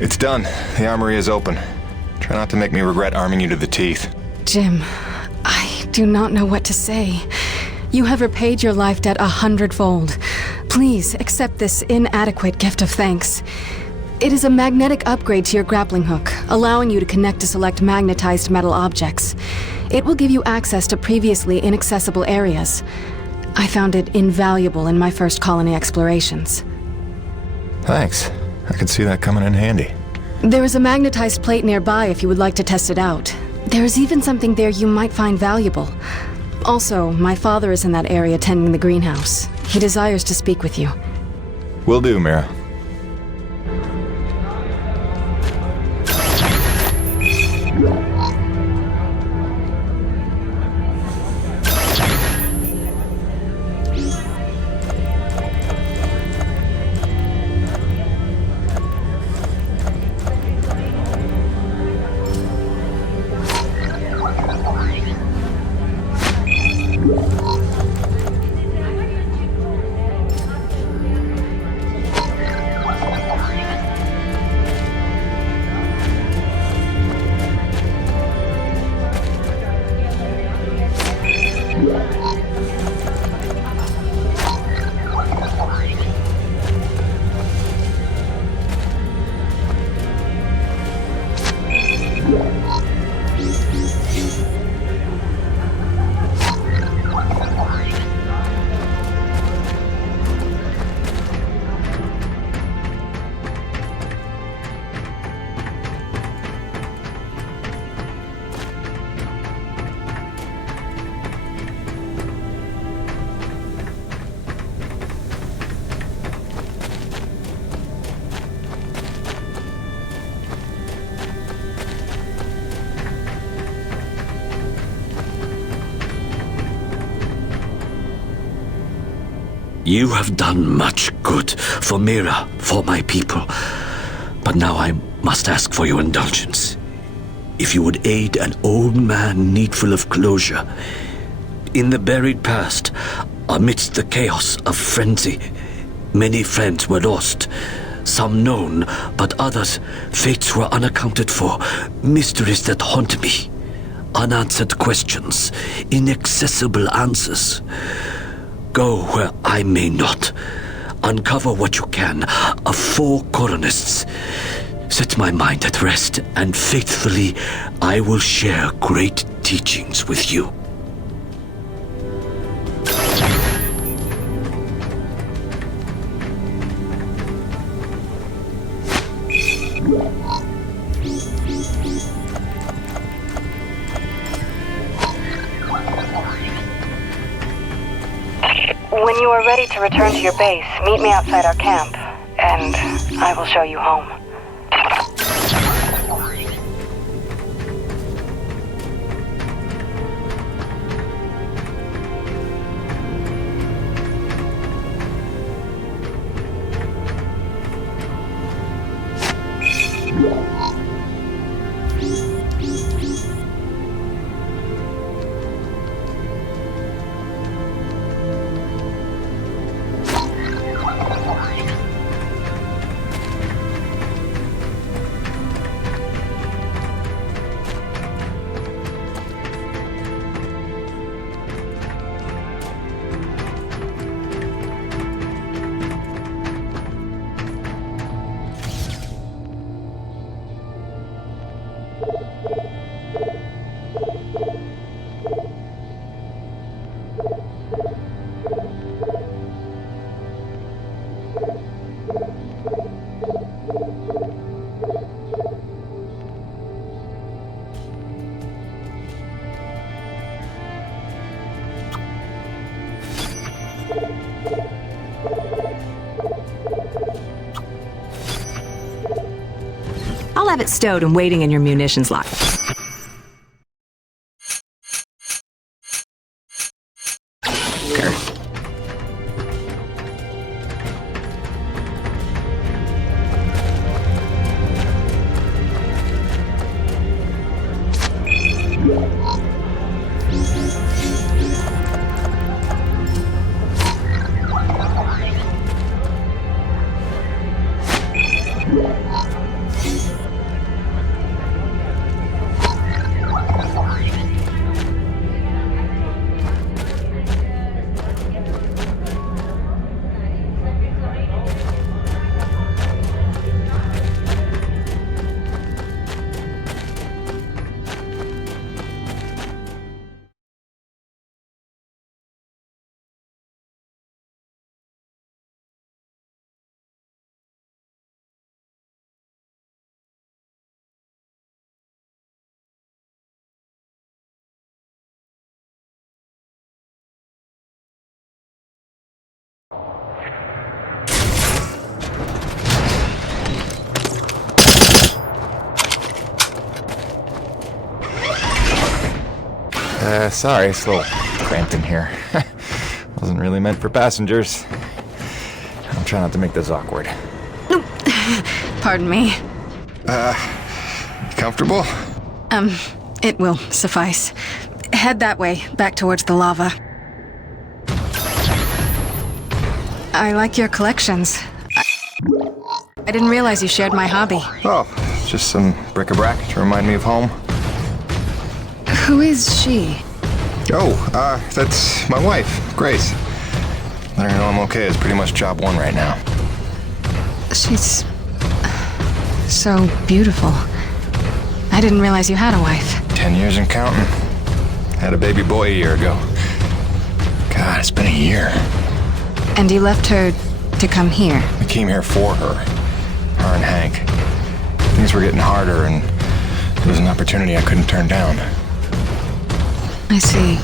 It's done. The armory is open. Try not to make me regret arming you to the teeth. Jim, I do not know what to say. You have repaid your life debt 100-fold. Please accept this inadequate gift of thanks. It is a magnetic upgrade to your grappling hook, allowing you to connect to select magnetized metal objects. It will give you access to previously inaccessible areas. I found it invaluable in my first colony explorations. Thanks. I could see that coming in handy. There is a magnetized plate nearby if you would like to test it out. There is even something there you might find valuable. Also, my father is in that area tending the greenhouse. He desires to speak with you. Will do, Mira. You have done much good for Mira, for my people. But now I must ask for your indulgence. If you would aid an old man needful of closure. In the buried past, amidst the chaos of frenzy, many friends were lost. Some known, but others, fates were unaccounted for. Mysteries that haunt me. Unanswered questions, inaccessible answers. Go where I may not. Uncover what you can of 4 colonists. Set my mind at rest, and faithfully I will share great teachings with you. When you are ready to return to your base, meet me outside our camp, and I will show you home. I'll have it stowed and waiting in your munitions locker. Sorry, it's a little cramped in here. Wasn't really meant for passengers. I'll try not to make this awkward. Pardon me. You comfortable? It will suffice. Head that way, back towards the lava. I like your collections. I didn't realize you shared my hobby. Oh, just some bric-a-brac to remind me of home. Who is she? Oh, that's my wife, Grace. Letting her know I'm okay is pretty much job 1 right now. She's so beautiful. I didn't realize you had a wife. 10 years and counting. Had a baby boy a year ago. God, it's been a year. And you left her to come here? I came here for her. Her and Hank. Things were getting harder, and it was an opportunity I couldn't turn down. I see.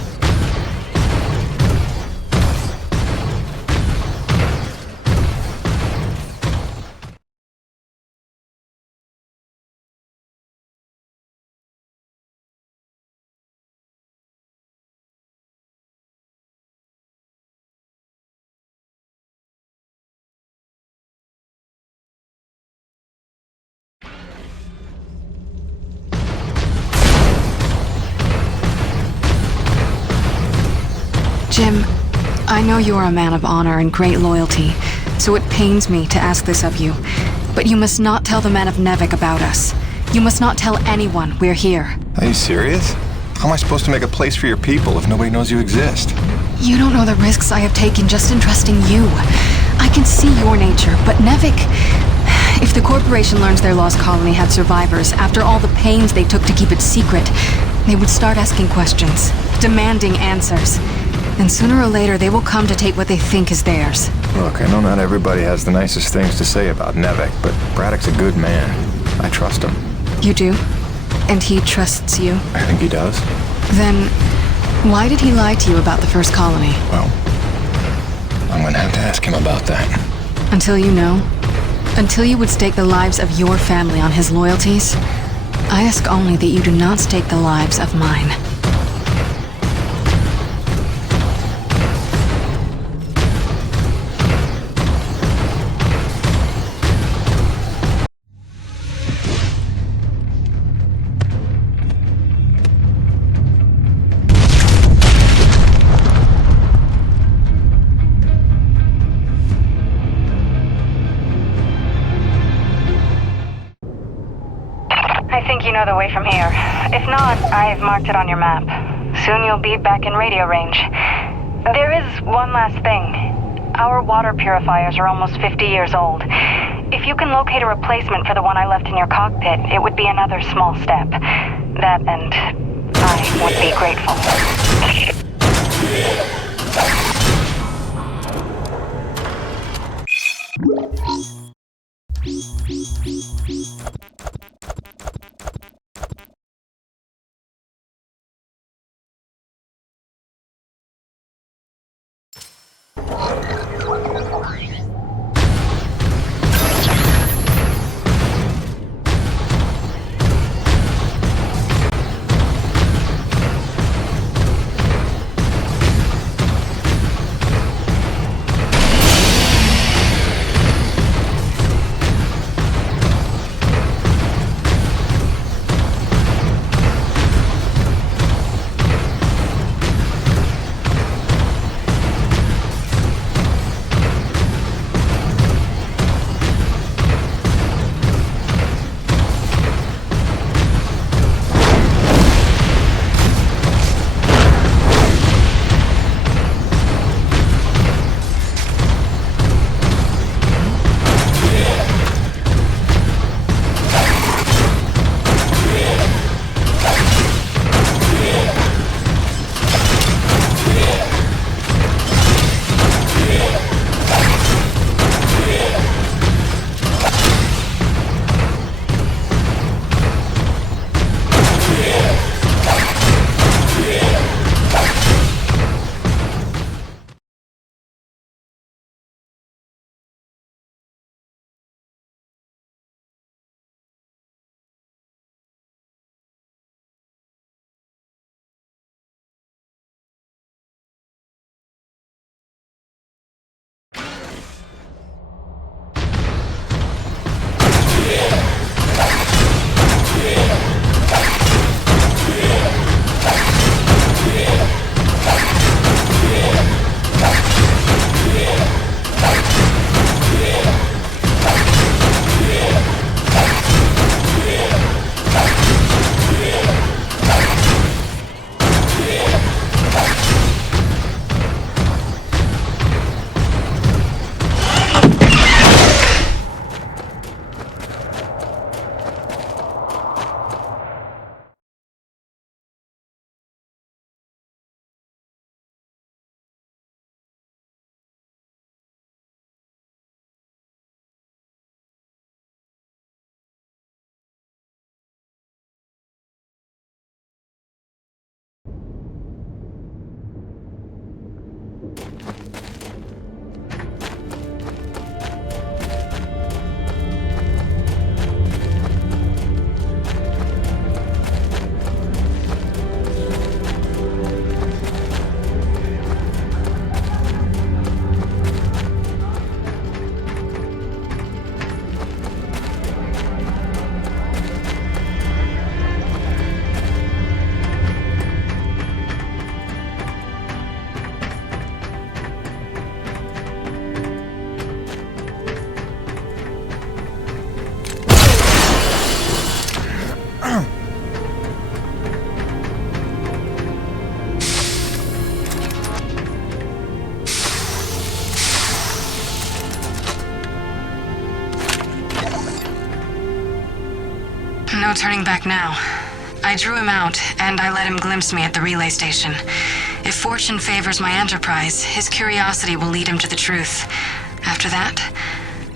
I know you are a man of honor and great loyalty, so it pains me to ask this of you. But you must not tell the men of Nevik about us. You must not tell anyone we're here. Are you serious? How am I supposed to make a place for your people if nobody knows you exist? You don't know the risks I have taken just in trusting you. I can see your nature, but Nevik... If the corporation learns their lost colony had survivors, after all the pains they took to keep it secret, they would start asking questions, demanding answers. And sooner or later, they will come to take what they think is theirs. Look, I know not everybody has the nicest things to say about Nevik, but Braddock's a good man. I trust him. You do? And he trusts you? I think he does. Then, why did he lie to you about the first colony? Well, I'm gonna have to ask him about that. Until you know? Until you would stake the lives of your family on his loyalties? I ask only that you do not stake the lives of mine. I think you know the way from here. If not, I've marked it on your map. Soon you'll be back in radio range. There is one last thing. Our water purifiers are almost 50 years old. If you can locate a replacement for the one I left in your cockpit, it would be another small step. That and I would be grateful. No turning back now. I drew him out, and I let him glimpse me at the relay station. If fortune favors my enterprise, his curiosity will lead him to the truth. After that,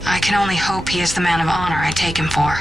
I can only hope he is the man of honor I take him for.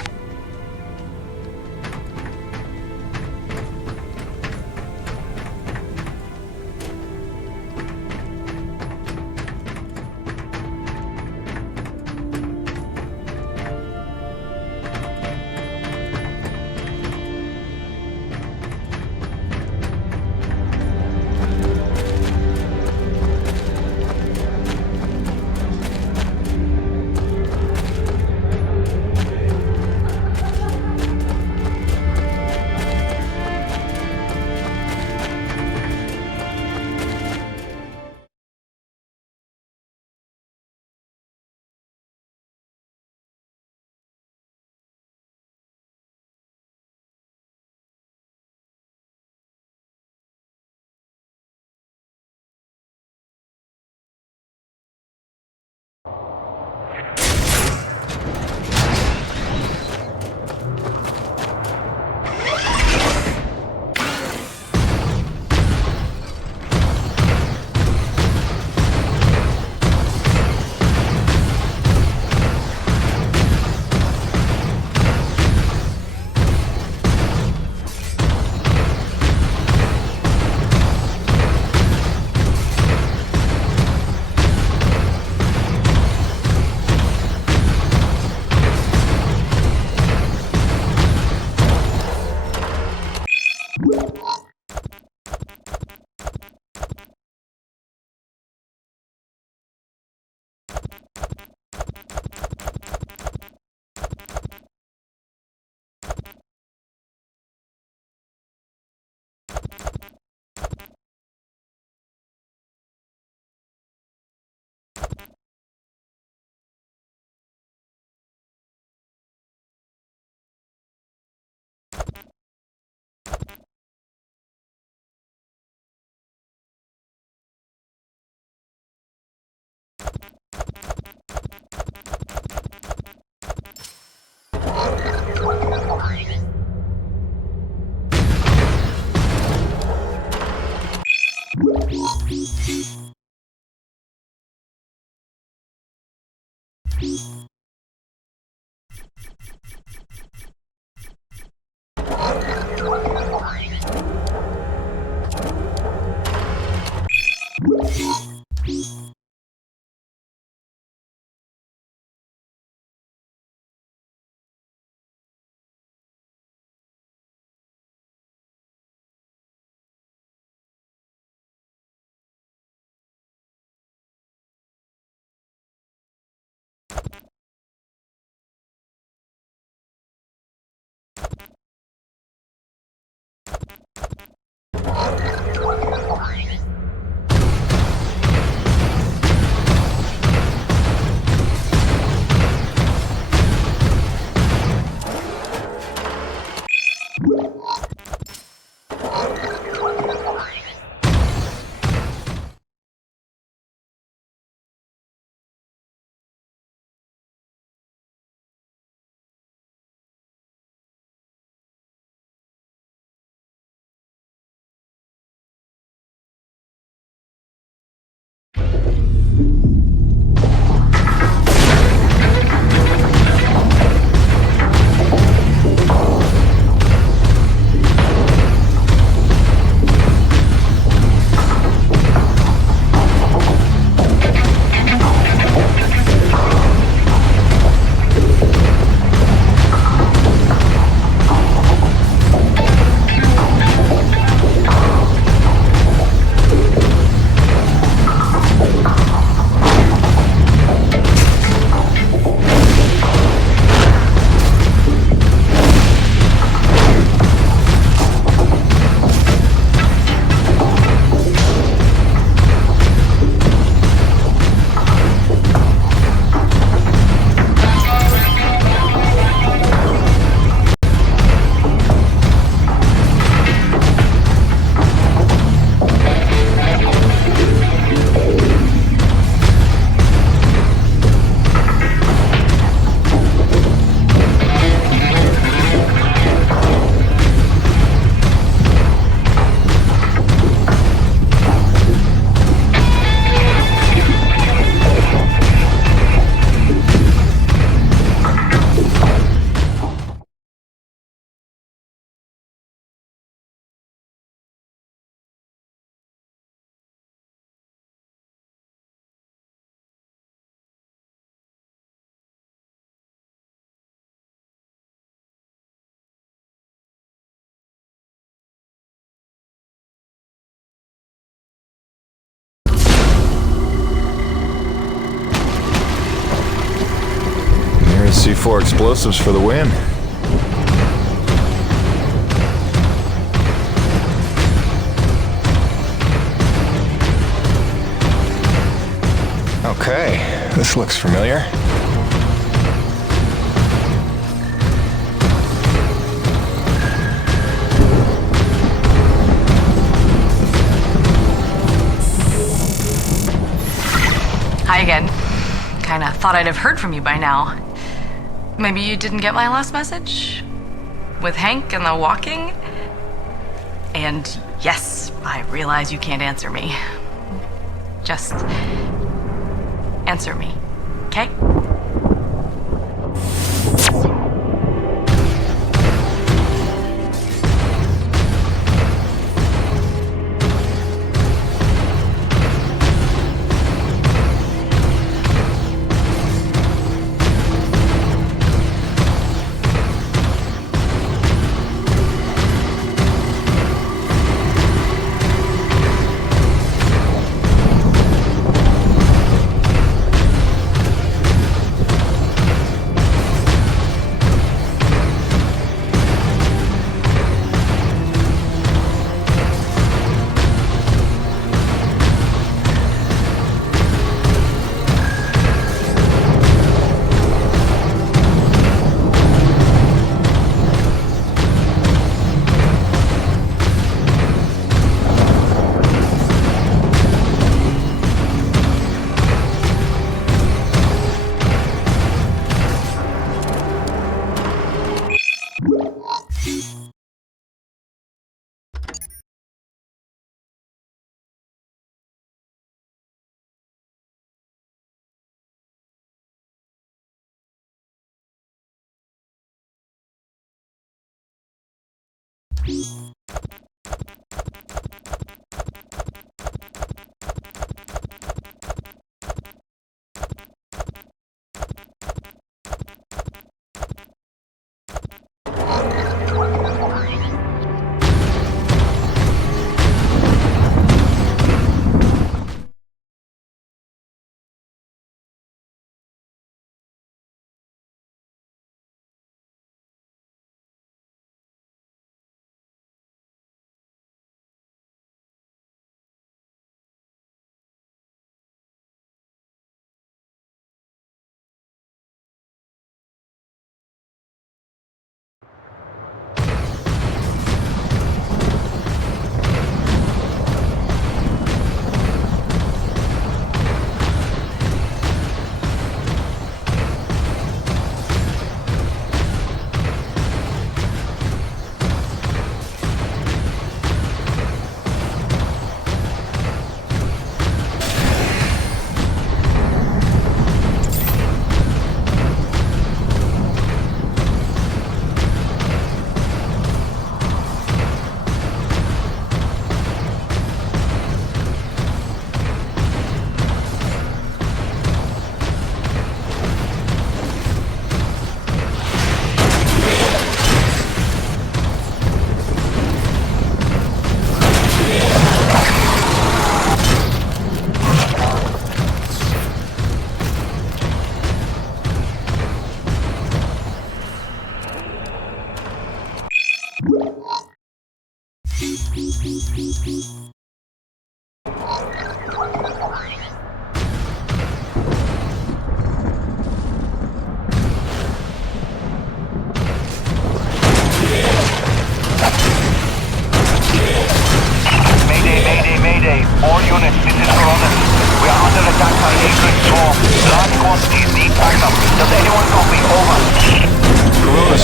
C4 explosives for the win. Okay, this looks familiar. Hi again. Kinda thought I'd have heard from you by now. Maybe you didn't get my last message? With Hank and the walking? And yes, I realize you can't answer me. Just answer me, okay?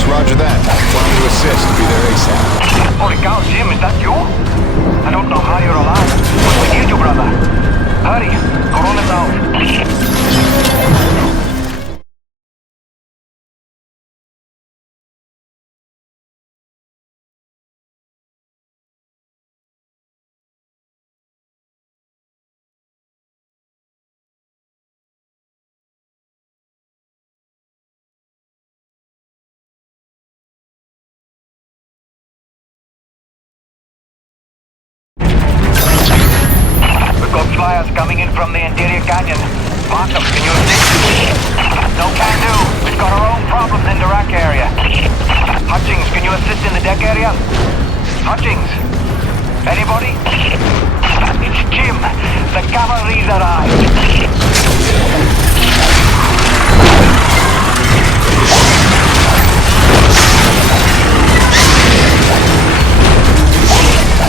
Roger that. Plan to assist. Be there ASAP. Holy cow, Jim, is that you? I don't know how you're alive, but we need you, brother. Hurry, Corona's out. Flyers coming in from the interior canyon. Mark them, can you assist? No can do. We've got our own problems in the rack area. Hutchings, can you assist in the deck area? Hutchings? Anybody? It's Jim. The cavalry's arrived.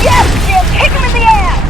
Yes, Jim! Kick him in the ass!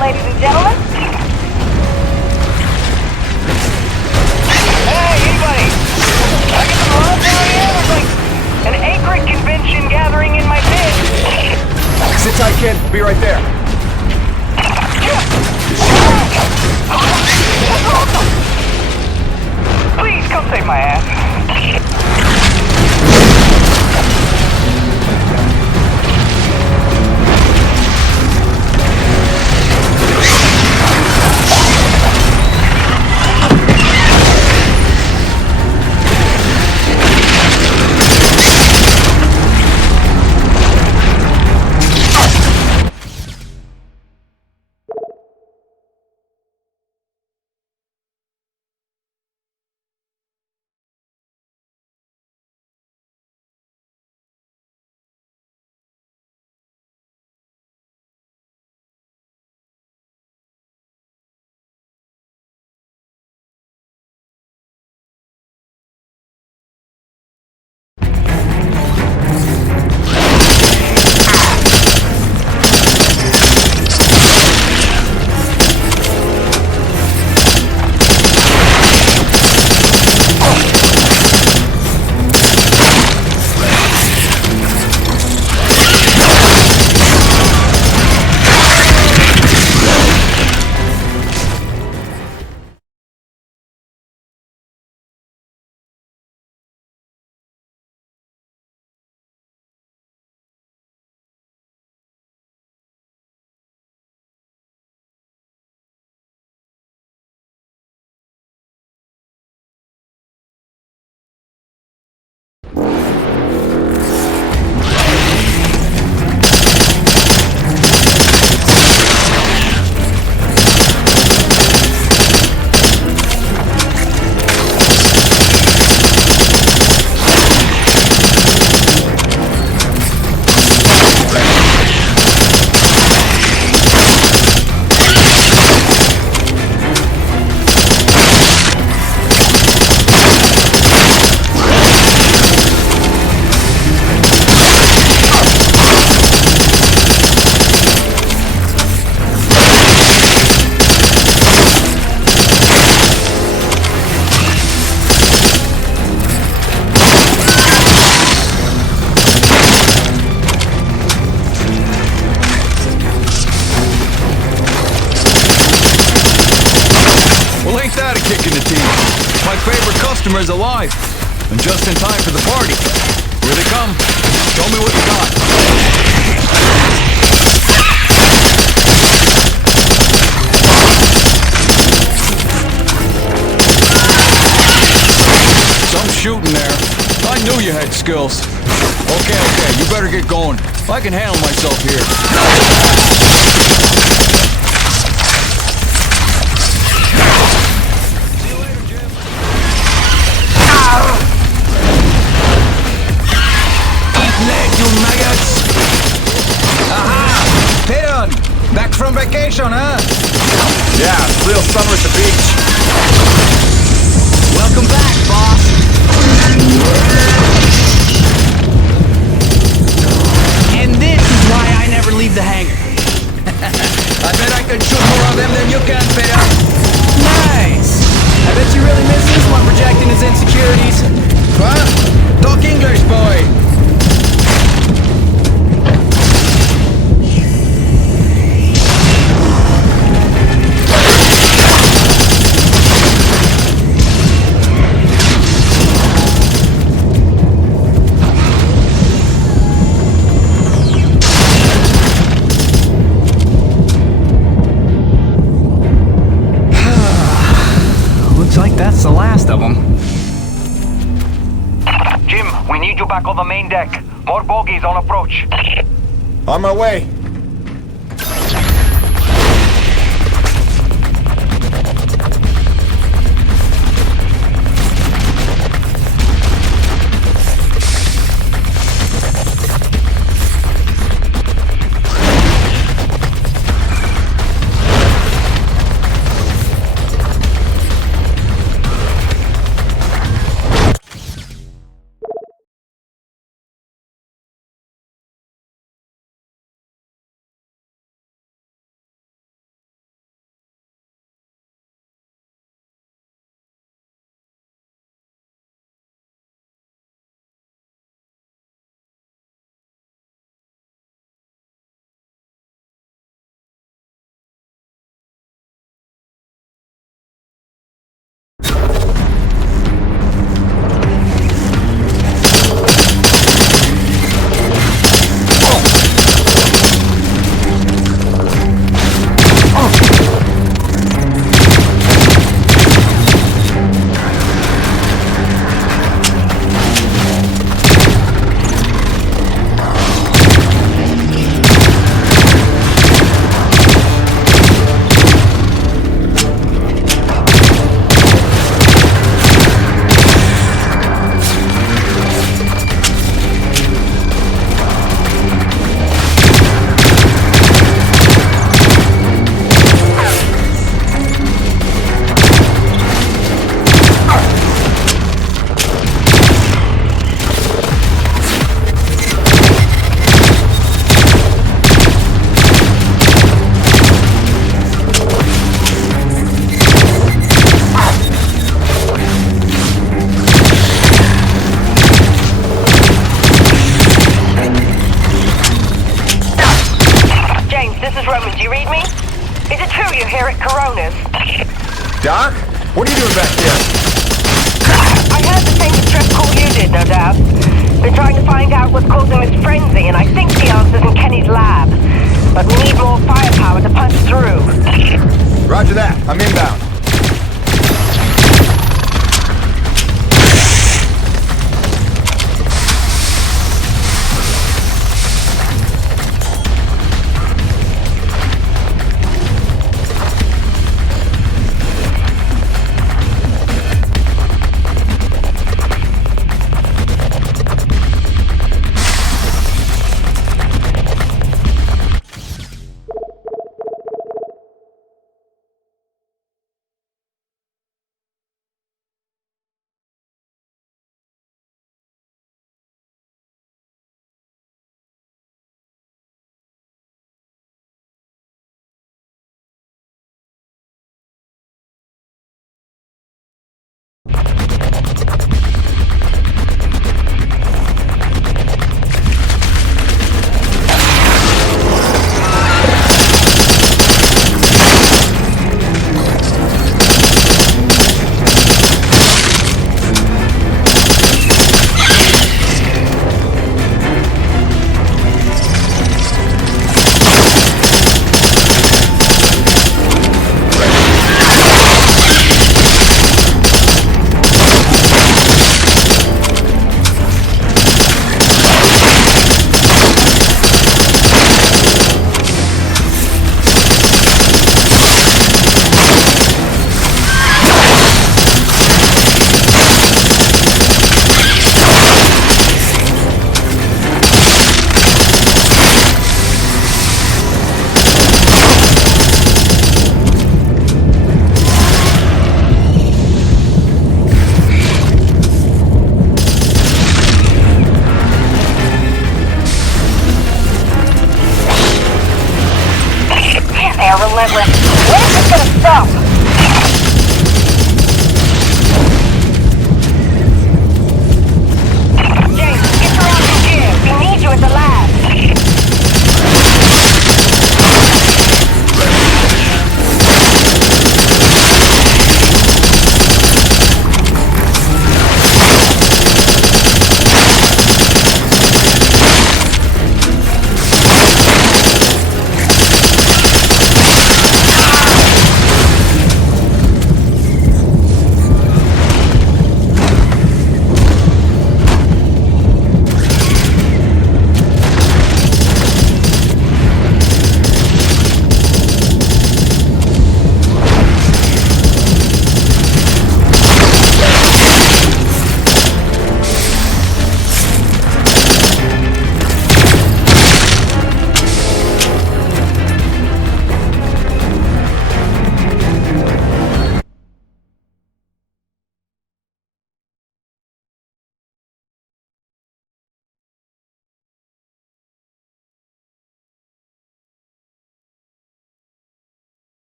Ladies and gentlemen. Hey, anybody? I get some love down here? There's like an acrid convention gathering in my pit. Sit tight, kid. Be right there. Please come save my ass. customers alive. And just in time for the party. Here they come. Show me what you got. Some shooting there. I knew you had skills. Okay, you better get going. I can handle myself here. Back from vacation, huh? Yeah, real summer at the beach. Welcome back, boss. And this is why I never leave the hangar. need you back on the main deck. More bogies on approach. On my way. Doc? What are you doing back here? I heard the same distress call you did, no doubt. They're trying to find out what's causing this frenzy, and I think the answer's in Kenny's lab. But we need more firepower to punch through. Roger that. I'm inbound. Relentless. When is this gonna stop? James, get her out in gear. We need you at the lab.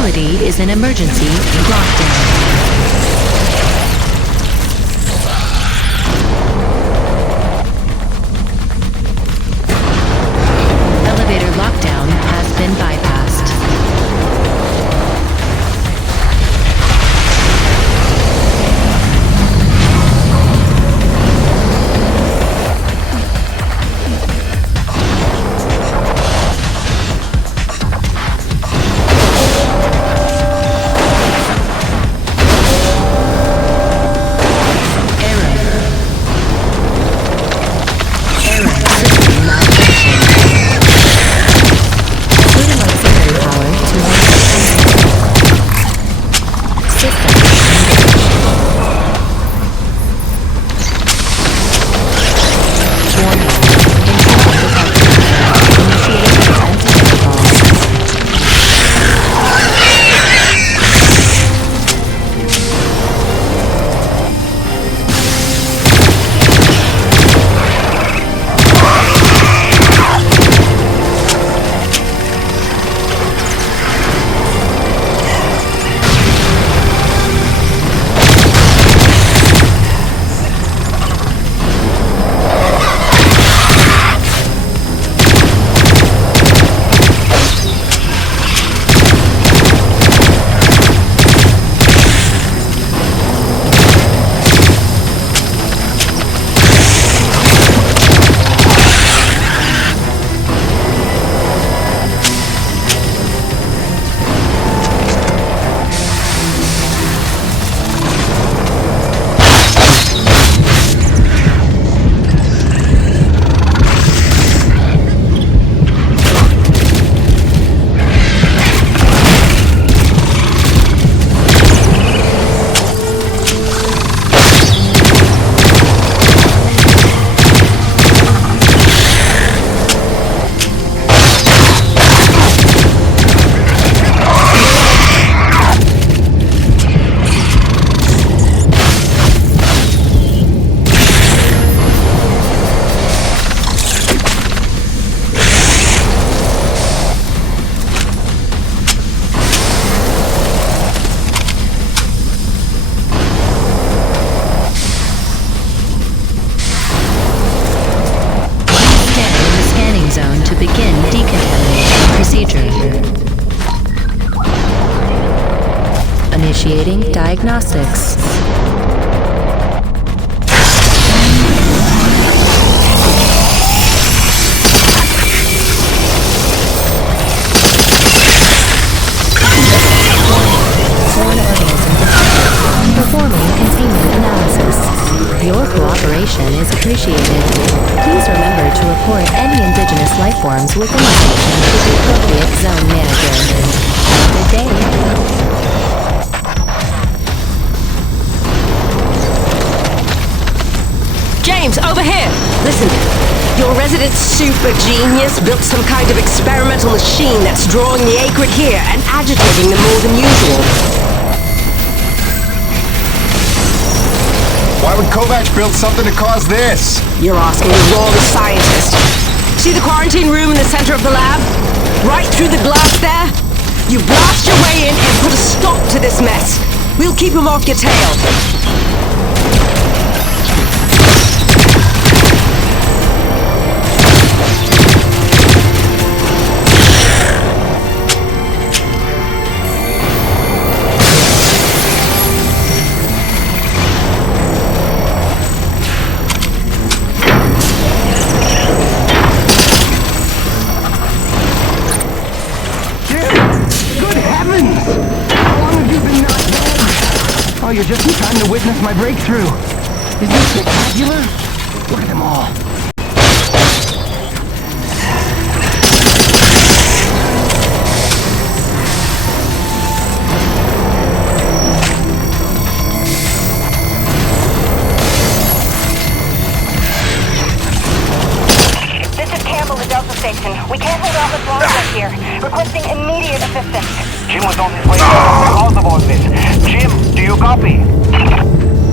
facility is in emergency lockdown. Elevator lockdown has been bypassed. Initiating diagnostics. Foreign organism detected. Performing containment analysis. Your cooperation is appreciated. Please remember to report any indigenous life forms within the station to the appropriate zone manager. Good day. James, over here! Listen, your resident super genius built some kind of experimental machine that's drawing the acrid here and agitating them more than usual. Why would Kovacs build something to cause this? You're asking the wrong scientist. See the quarantine room in the center of the lab? Right through the glass there? You blast your way in and put a stop to this mess. We'll keep him off your tail. Oh, you're just in time to witness my breakthrough. Isn't this spectacular? Look at them all. This is Campbell at Delta Station. We can't hold off the throttle here. Requesting immediate assistance. Jim was on his way to the cause of all this. Jim, do you copy?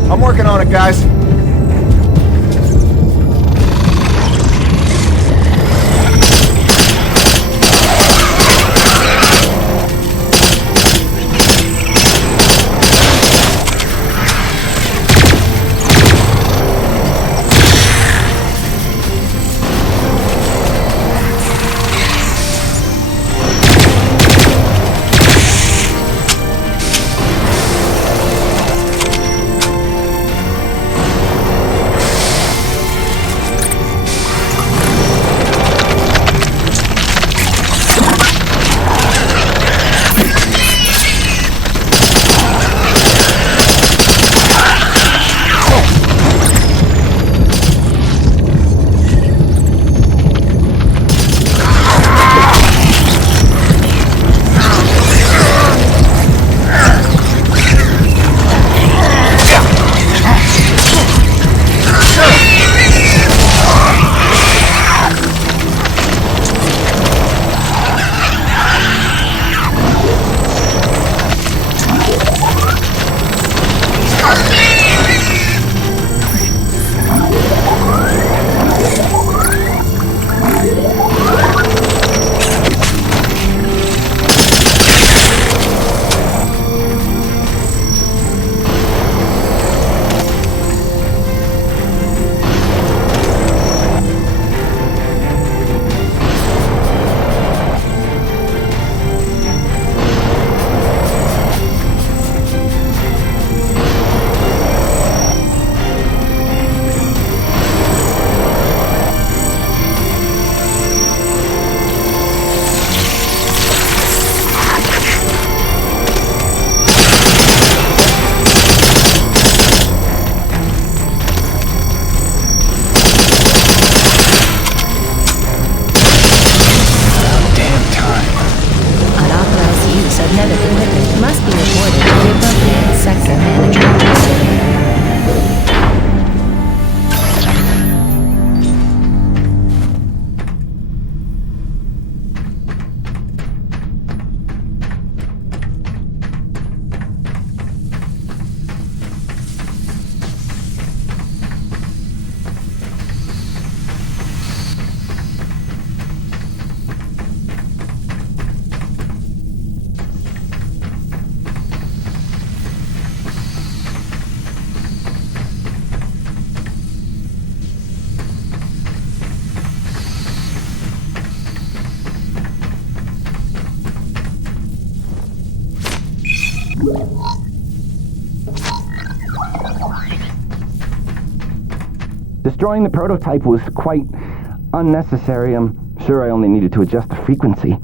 I'm working on it, guys. Destroying the prototype was quite unnecessary. I'm sure I only needed to adjust the frequency.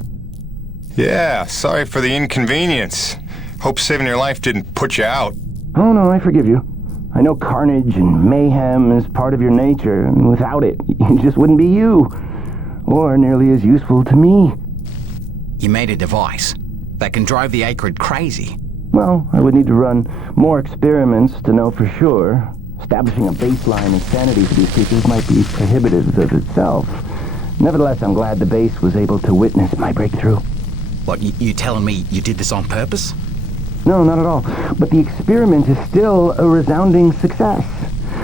Yeah, sorry for the inconvenience. Hope saving your life didn't put you out. Oh no, I forgive you. I know carnage and mayhem is part of your nature, and without it, you just wouldn't be you. Or nearly as useful to me. You made a device that can drive the Acrid crazy. Well, I would need to run more experiments to know for sure. Establishing a baseline insanity for these creatures might be prohibitive of itself. Nevertheless, I'm glad the base was able to witness my breakthrough. What, you telling me you did this on purpose? No, not at all. But the experiment is still a resounding success.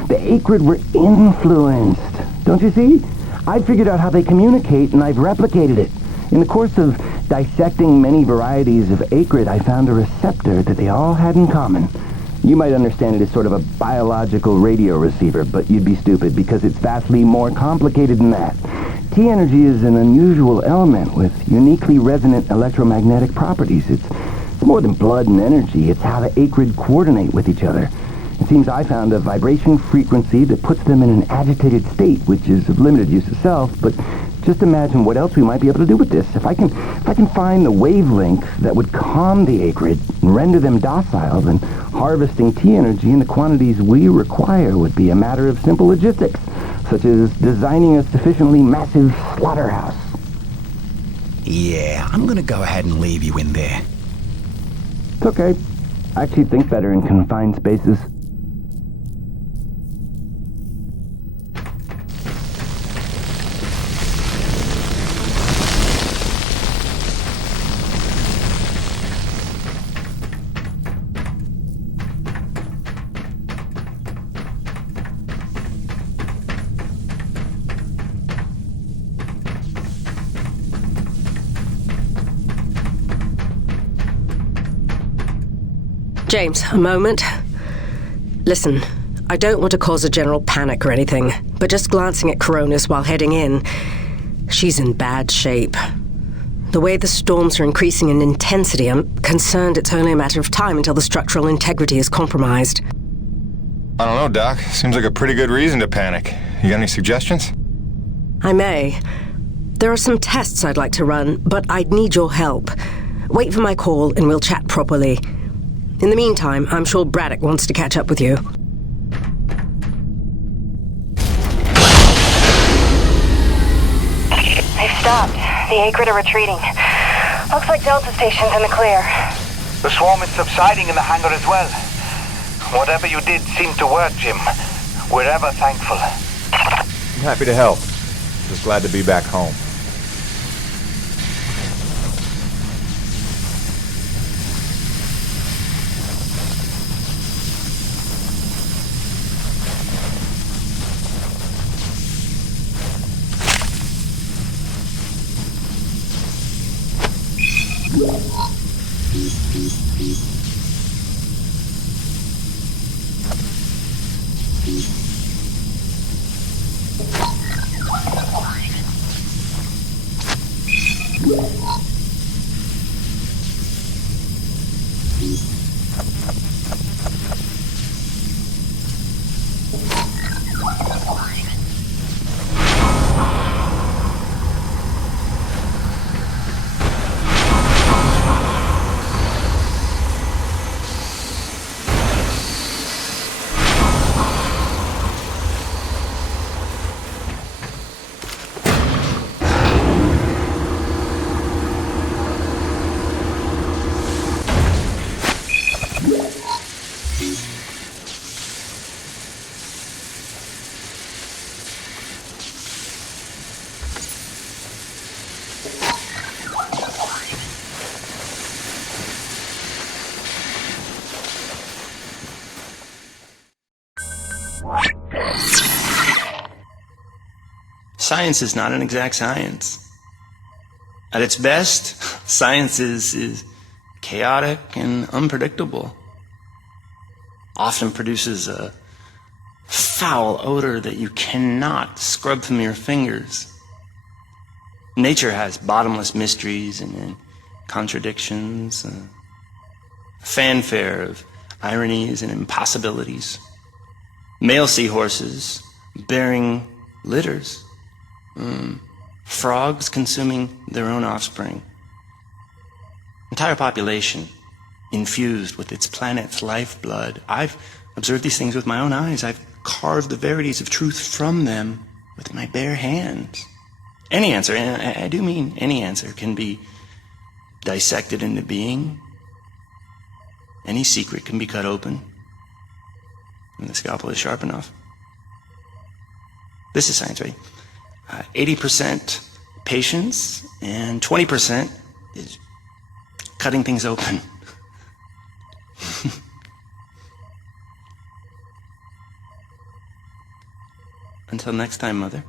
The Acrid were influenced. Don't you see? I figured out how they communicate, and I've replicated it. In the course of dissecting many varieties of Acrid, I found a receptor that they all had in common. You might understand it as sort of a biological radio receiver, but you'd be stupid because it's vastly more complicated than that. T-energy is an unusual element with uniquely resonant electromagnetic properties. It's more than blood and energy. It's how the Acrid coordinate with each other. It seems I found a vibration frequency that puts them in an agitated state, which is of limited use to self, but just imagine what else we might be able to do with this. If I can find the wavelength that would calm the Acrid and render them docile, then harvesting T-energy in the quantities we require would be a matter of simple logistics, such as designing a sufficiently massive slaughterhouse. Yeah, I'm gonna go ahead and leave you in there. It's okay. I actually think better in confined spaces. James, a moment. Listen, I don't want to cause a general panic or anything, but just glancing at Coronis while heading in, she's in bad shape. The way the storms are increasing in intensity, I'm concerned it's only a matter of time until the structural integrity is compromised. I don't know, Doc. Seems like a pretty good reason to panic. You got any suggestions? I may. There are some tests I'd like to run, but I'd need your help. Wait for my call and we'll chat properly. In the meantime, I'm sure Braddock wants to catch up with you. They've stopped. The Acrid are retreating. Looks like Delta Station's in the clear. The swarm is subsiding in the hangar as well. Whatever you did seemed to work, Jim. We're ever thankful. I'm happy to help. Just glad to be back home. Science is not an exact science. At its best, science is chaotic and unpredictable. Often produces a foul odor that you cannot scrub from your fingers. Nature has bottomless mysteries and contradictions, a fanfare of ironies and impossibilities. Male seahorses bearing litters. Frogs consuming their own offspring. Entire population infused with its planet's lifeblood. I've observed these things with my own eyes. I've carved the verities of truth from them with my bare hands. Any answer, and I do mean any answer, can be dissected into being. Any secret can be cut open, and the scalpel is sharp enough. This is science, right? 80% patience and 20% is cutting things open. Until next time, Mother.